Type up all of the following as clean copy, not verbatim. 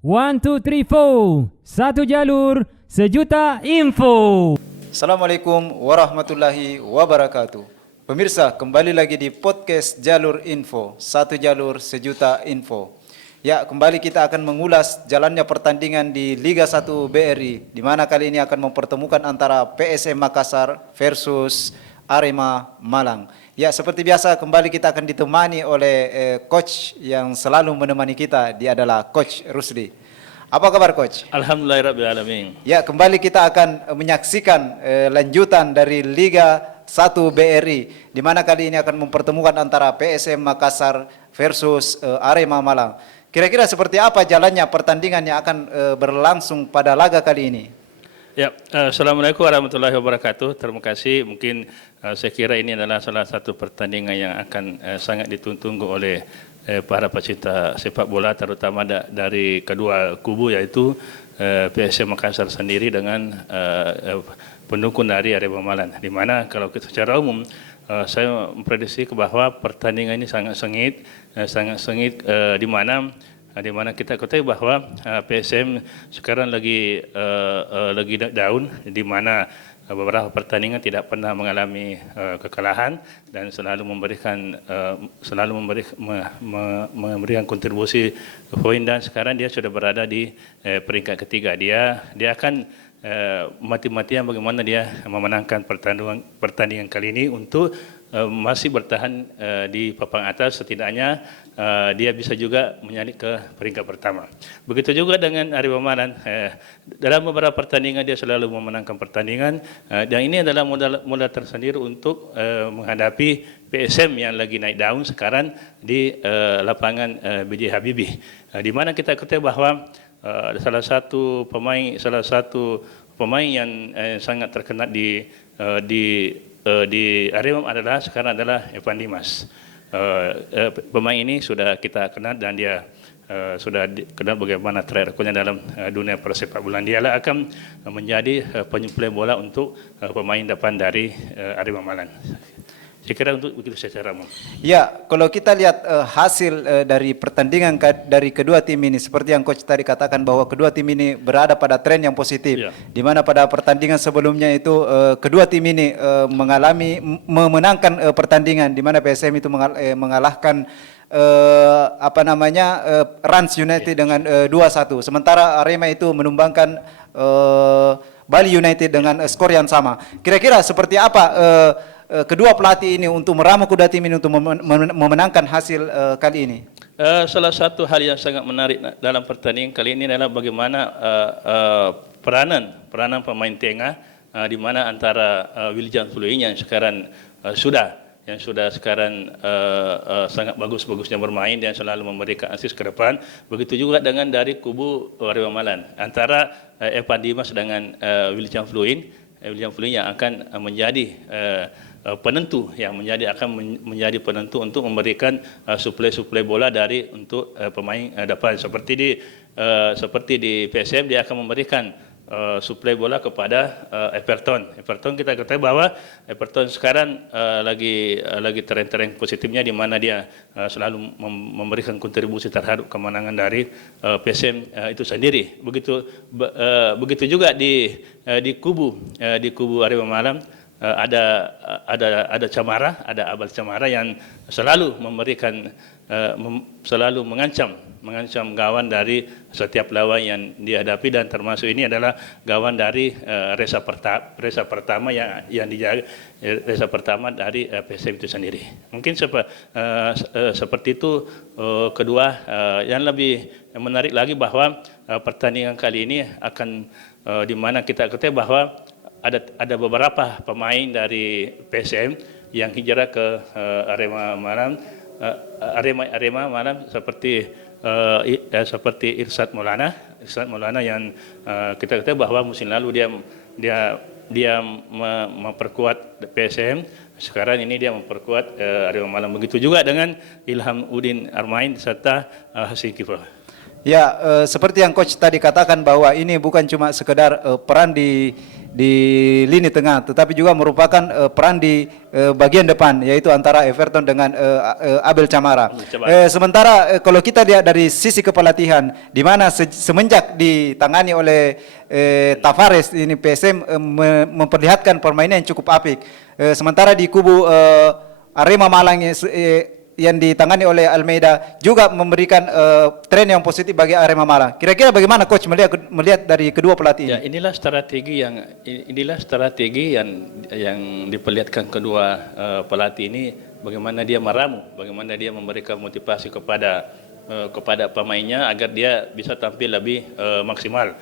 One, two, three, four. Satu jalur, sejuta info. Assalamualaikum warahmatullahi wabarakatuh. Pemirsa, kembali lagi di podcast Jalur Info, satu jalur sejuta info. Ya, kembali kita akan mengulas jalannya pertandingan di Liga 1 BRI, di mana kali ini akan mempertemukan antara PSM Makassar versus Arema Malang. Ya, seperti biasa kembali kita akan ditemani oleh coach yang selalu menemani kita. Dia adalah Coach Rusli. Apa kabar Coach? Alhamdulillahirrahmanirrahim. Ya, kembali kita akan menyaksikan lanjutan dari Liga 1 BRI, di mana kali ini akan mempertemukan antara PSM Makassar versus Arema Malang. Kira-kira seperti apa jalannya pertandingan yang akan berlangsung pada laga kali ini? Ya, Assalamualaikum warahmatullahi wabarakatuh. Terima kasih. Mungkin saya kira ini adalah salah satu pertandingan yang akan sangat ditunggu oleh para pecinta sepak bola, terutama dari kedua kubu, yaitu PSM Makassar sendiri dengan pendukung dari Arema Malang. Di mana kalau kita secara umum saya memprediksi bahwa pertandingan ini sangat sengit, di mana kita ketahui bahwa PSM sekarang lagi down, di mana beberapa pertandingan tidak pernah mengalami kekalahan dan selalu memberikan kontribusi poin, dan sekarang dia sudah berada di peringkat ketiga. Dia akan mati-matian bagaimana dia memenangkan pertandingan kali ini untuk masih bertahan di papan atas. Setidaknya dia bisa juga menyalip ke peringkat pertama. Begitu juga dengan Arema Malang. Dalam beberapa pertandingan dia selalu memenangkan pertandingan, dan ini adalah modal tersendiri untuk menghadapi PSM yang lagi naik daun sekarang di lapangan B.J. Habibie, di mana kita ketahui bahwa salah satu pemain yang sangat terkenal di Arema sekarang adalah Evan Dimas. Pemain ini sudah kita kenal dan dia sudah dikenal bagaimana track recordnya dalam dunia persepak bola. Dia akan menjadi penyuplai bola untuk pemain depan dari Arema Malang. Saya kira untuk begitu secara umum. Ya, kalau kita lihat hasil dari pertandingan dari kedua tim ini, seperti yang Coach tadi katakan bahwa kedua tim ini berada pada tren yang positif. Ya. Di mana pada pertandingan sebelumnya itu kedua tim ini memenangkan pertandingan, di mana PSM itu mengalahkan Rans United dengan 2-1. Sementara Arema itu menumbangkan Bali United dengan skor yang sama. Kira-kira seperti apa kedua pelatih ini untuk meramu kedua tim ini untuk memenangkan hasil kali ini? Salah satu hal yang sangat menarik dalam pertandingan kali ini adalah bagaimana peranan pemain tengah, di mana antara Wiljan Fluin yang sekarang sekarang sangat bagus-bagusnya bermain dan selalu memberikan asis ke depan. Begitu juga dengan dari kubu Arema Malang, antara Evan Dimas dengan Wiljan Fluin yang akan menjadi penentu, akan menjadi penentu untuk memberikan suplai bola untuk pemain depan. Seperti di PSM, dia akan memberikan suplai bola kepada Everton. Kita ketahui bahwa Everton sekarang lagi tren positifnya, di mana dia selalu memberikan kontribusi terhadap kemenangan dari PSM itu sendiri. Begitu juga di kubu Arema Malang. Ada Camara, ada Abel Camara yang selalu selalu mengancam gawang dari setiap lawan yang dihadapi, dan termasuk ini adalah gawang dari Reza pertama yang dijaga, Reza pertama dari PSM itu sendiri. Mungkin seperti itu. Kedua, yang lebih menarik lagi bahwa pertandingan kali ini akan di mana kita ketahui bahwa ada beberapa pemain dari PSM yang hijrah ke Arema Malang seperti Irsyad Maulana yang kita ketahui bahwa musim lalu dia memperkuat PSM. Sekarang ini dia memperkuat Arema Malang. Begitu juga dengan Ilham Udin Armain serta Hasim Kifah. Ya, seperti yang Coach tadi katakan bahwa ini bukan cuma sekedar peran di di lini tengah, tetapi juga merupakan peran di bagian depan, yaitu antara Everton dengan Abel Camara. Sementara kalau kita lihat dari sisi kepelatihan, di mana semenjak ditangani oleh Tavares ini, PSM memperlihatkan permainan yang cukup apik. Sementara di kubu Arema Malang yang ditangani oleh Almeida juga memberikan tren yang positif bagi Arema Malang. Kira-kira bagaimana coach melihat dari kedua pelatih ini? Ya, inilah strategi yang diperlihatkan kedua pelatih ini, bagaimana dia meramu, bagaimana dia memberikan motivasi kepada pemainnya agar dia bisa tampil lebih maksimal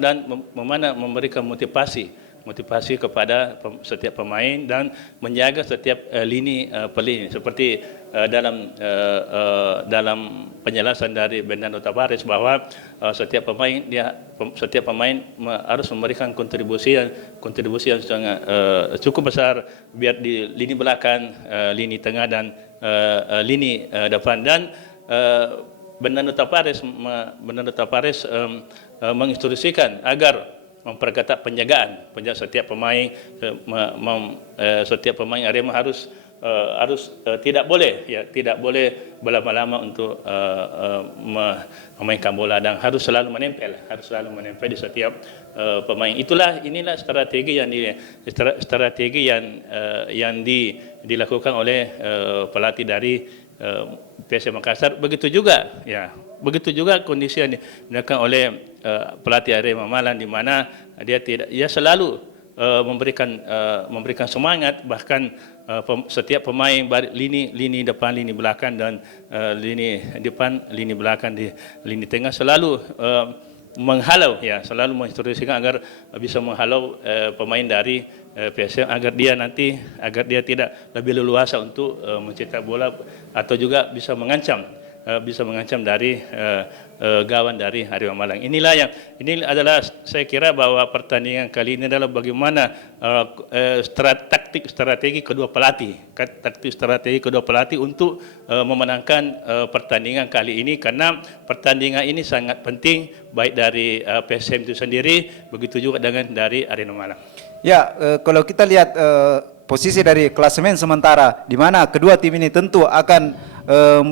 dan memberikan motivasi kepada setiap pemain dan menjaga setiap lini per lini, seperti dalam penjelasan dari Bernardo Tavares bahwa setiap pemain harus memberikan kontribusi yang sangat cukup besar, biar di lini belakang, lini tengah dan lini depan. Dan Bernardo Tavares menginstruksikan agar memperketat penjagaan setiap pemain. Setiap pemain Arema harus tidak boleh berlama-lama untuk memainkan bola dan harus selalu menempel di setiap pemain. Inilah strategi yang dilakukan oleh pelatih dari PSM Makassar. Begitu juga kondisi yang dilakukan oleh pelatih Arema Malang, di mana dia selalu memberikan semangat, bahkan setiap pemain lini depan, lini belakang dan lini depan, lini belakang, di lini tengah selalu menghalau, selalu menginstruksikan agar bisa menghalau pemain dari PSM agar dia tidak lebih leluasa untuk mencetak bola atau juga bisa mengancam dari gawang dari Arema Malang. Ini adalah, saya kira bahwa pertandingan kali ini adalah bagaimana strategi kedua pelatih untuk memenangkan pertandingan kali ini, karena pertandingan ini sangat penting baik dari PSM itu sendiri, begitu juga dengan dari Arema Malang. Ya, kalau kita lihat posisi dari klasemen sementara, di mana kedua tim ini tentu akan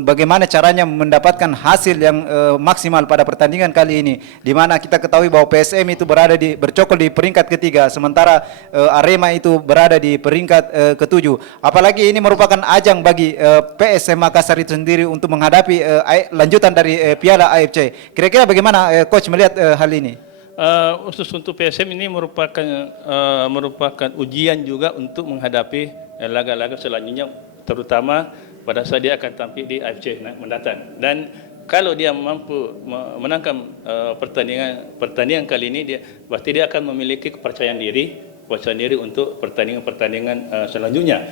bagaimana caranya mendapatkan hasil yang maksimal pada pertandingan kali ini, di mana kita ketahui bahwa PSM itu bercokol di peringkat ketiga, sementara Arema itu berada di peringkat ketujuh. Apalagi ini merupakan ajang bagi PSM Makassar itu sendiri untuk menghadapi lanjutan dari Piala AFC. Kira-kira bagaimana coach melihat hal ini? Khusus untuk PSM ini merupakan ujian juga untuk menghadapi laga-laga selanjutnya, terutama pada saat dia akan tampil di AFC mendatang. Dan kalau dia mampu memenangkan pertandingan kali ini, pasti dia akan memiliki kepercayaan diri untuk pertandingan selanjutnya.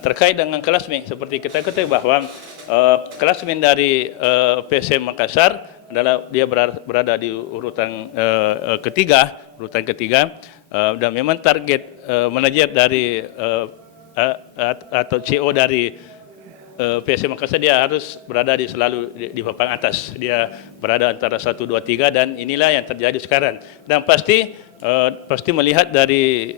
Terkait dengan klasmen, seperti kita ketahui bahwa klasmen dari PSM Makassar adalah dia berada di urutan ketiga, dan memang target manajer dari atau CEO dari PSM Makassar, dia harus berada selalu di papan atas. Dia berada antara 1, 2, 3, dan inilah yang terjadi sekarang. Dan pasti melihat dari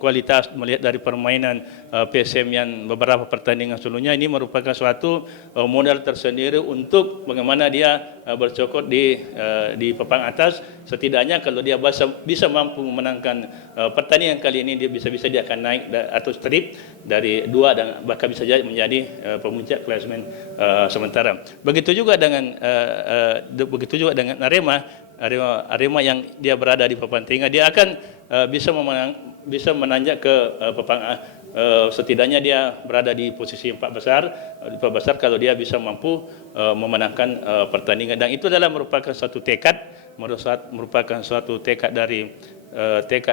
kualitas, melihat dari permainan PSM yang beberapa pertandingan sebelumnya, ini merupakan suatu modal tersendiri untuk bagaimana dia bercokol di papan atas. Setidaknya kalau dia bisa mampu memenangkan pertandingan kali ini, dia dia akan naik atau strip dari 2 dan bahkan bisa jadi menjadi pemuncak klasemen sementara. Begitu juga dengan Arema yang dia berada di papan tengah, dia akan bisa menanjak ke papan setidaknya dia berada di posisi 4 besar kalau dia bisa mampu memenangkan pertandingan. Dan itu adalah merupakan suatu tekad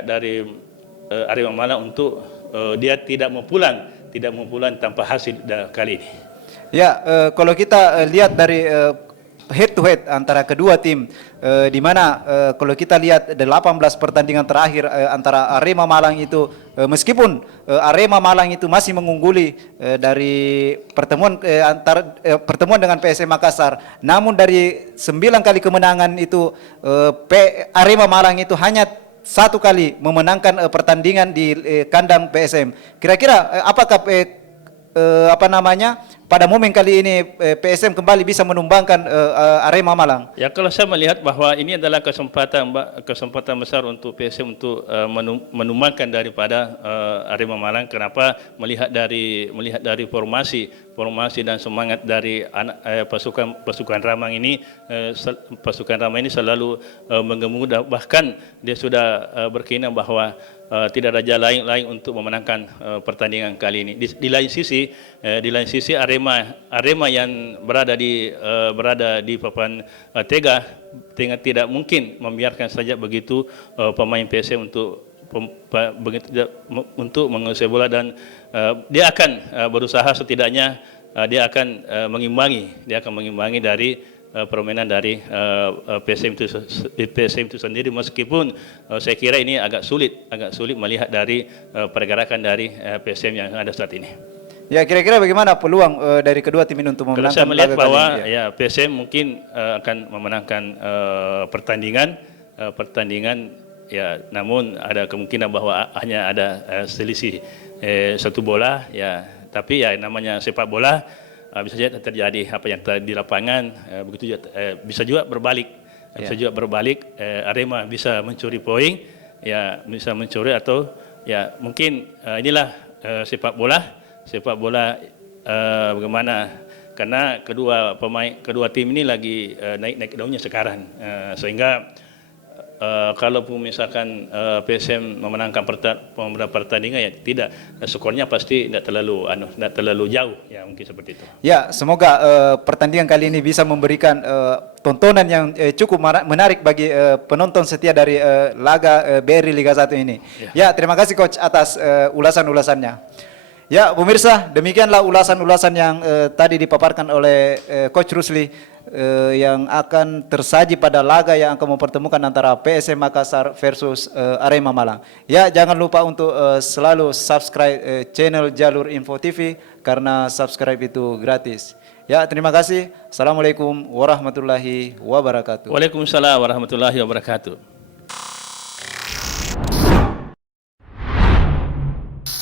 dari Arema Malang untuk dia tidak mau pulang tanpa hasil kali ini. Ya, kalau kita lihat dari head to head antara kedua tim, di mana kalau kita lihat 18 pertandingan terakhir antara Arema Malang itu meskipun Arema Malang itu masih mengungguli dari pertemuan dengan PSM Makassar, namun dari 9 kali kemenangan itu Arema Malang itu hanya 1 kali memenangkan pertandingan di kandang PSM. Kira-kira apakah pada momen kali ini PSM kembali bisa menumbangkan Arema Malang? Ya, kalau saya melihat bahwa ini adalah kesempatan besar untuk PSM untuk menumbangkan daripada Arema Malang. Kenapa? Melihat dari formasi dan semangat dari pasukan Ramang ini. Pasukan Ramang ini selalu menggemuk, bahkan dia sudah berkeinginan bahwa tidak ada jalan lain untuk memenangkan pertandingan kali ini. Di lain sisi Arema yang berada di papan tengah tidak mungkin membiarkan saja begitu pemain PSM untuk menguasai bola, dan dia akan berusaha setidaknya dia akan mengimbangi dari permainan dari PSM itu sendiri, meskipun saya kira ini agak sulit melihat dari pergerakan dari PSM yang ada saat ini. Ya, kira-kira bagaimana peluang dari kedua tim ini untuk memenangkan? Kalau saya melihat bahwa ya PSM mungkin akan memenangkan pertandingan ya, namun ada kemungkinan bahwa hanya ada selisih 1 bola ya, tapi ya namanya sepak bola. Bisa saja terjadi apa yang di lapangan, begitu juga, bisa juga berbalik. Arema bisa mencuri poin, ya bisa mencuri, atau ya mungkin inilah sepak bola bagaimana, karena kedua tim ini lagi naik daunnya sekarang, sehingga kalau misalkan PSM memenangkan pertandingan, ya tidak, skornya pasti tidak terlalu jauh, ya mungkin seperti itu. Ya, semoga pertandingan kali ini bisa memberikan tontonan yang cukup menarik bagi penonton setia dari laga BRI Liga 1 ini. Ya, terima kasih Coach atas ulasan-ulasannya. Ya, pemirsa, demikianlah ulasan-ulasan yang tadi dipaparkan oleh Coach Rusli yang akan tersaji pada laga yang akan mempertemukan antara PSM Makassar versus Arema Malang. Ya, jangan lupa untuk selalu subscribe channel Jalur Info TV karena subscribe itu gratis. Ya, terima kasih. Assalamualaikum warahmatullahi wabarakatuh. Waalaikumsalam warahmatullahi wabarakatuh.